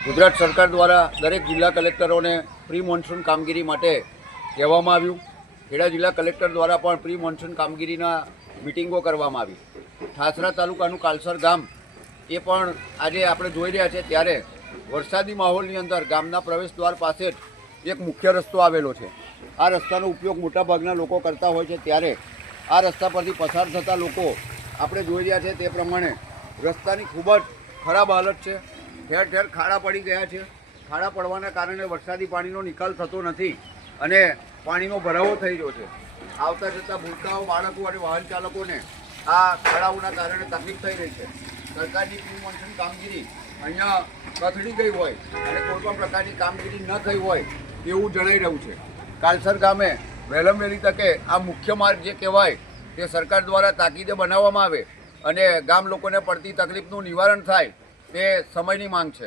ગુજરાત સરકાર દ્વારા દરેક જિલ્લા કલેક્ટરોને પ્રી મોન્સૂન કામગીરી માટે કહેવામાં આવ્યું. ખેડા જિલ્લા કલેક્ટર દ્વારા પણ પ્રી મોન્સૂન કામગીરીના મિટિંગો કરવામાં આવી. ઠાસરા તાલુકાનું કાલસર ગામ એ પણ આજે આપણે જોઈ રહ્યા છે ત્યારે વરસાદી માહોલની અંદર ગામના પ્રવેશ દ્વાર પાસે જ એક મુખ્ય રસ્તો આવેલો છે. આ રસ્તાનો ઉપયોગ મોટાભાગના લોકો કરતા હોય છે ત્યારે આ રસ્તા પરથી પસાર થતા લોકો આપણે જોઈ રહ્યા છે તે પ્રમાણે રસ્તાની ખૂબ જ ખરાબ હાલત છે. ઠેર ઠેર ખાડા પડી ગયા છે. ખાડા પડવાના કારણે વરસાદી પાણીનો નિકાલ થતો નથી અને પાણીનો ભરાવો થઈ રહ્યો છે. આવતા જતાં ભૂલકાઓ, બાળકો અને વાહન ચાલકોને આ ખાડાઓના કારણે તકલીફ થઈ રહી છે. સરકારની પ્રી મોન્સૂન કામગીરી અહીંયા કથળી ગઈ હોય અને કોઈ પણ પ્રકારની કામગીરી ન થઈ હોય એવું જણાઈ રહ્યું છે. કાલસર ગામે વહેલામ વહેલી તકે આ મુખ્ય માર્ગ જે કહેવાય તે સરકાર દ્વારા તાકીદે બનાવવામાં આવે અને ગામ લોકોને પડતી તકલીફનું નિવારણ થાય તે સમયની માંગ છે.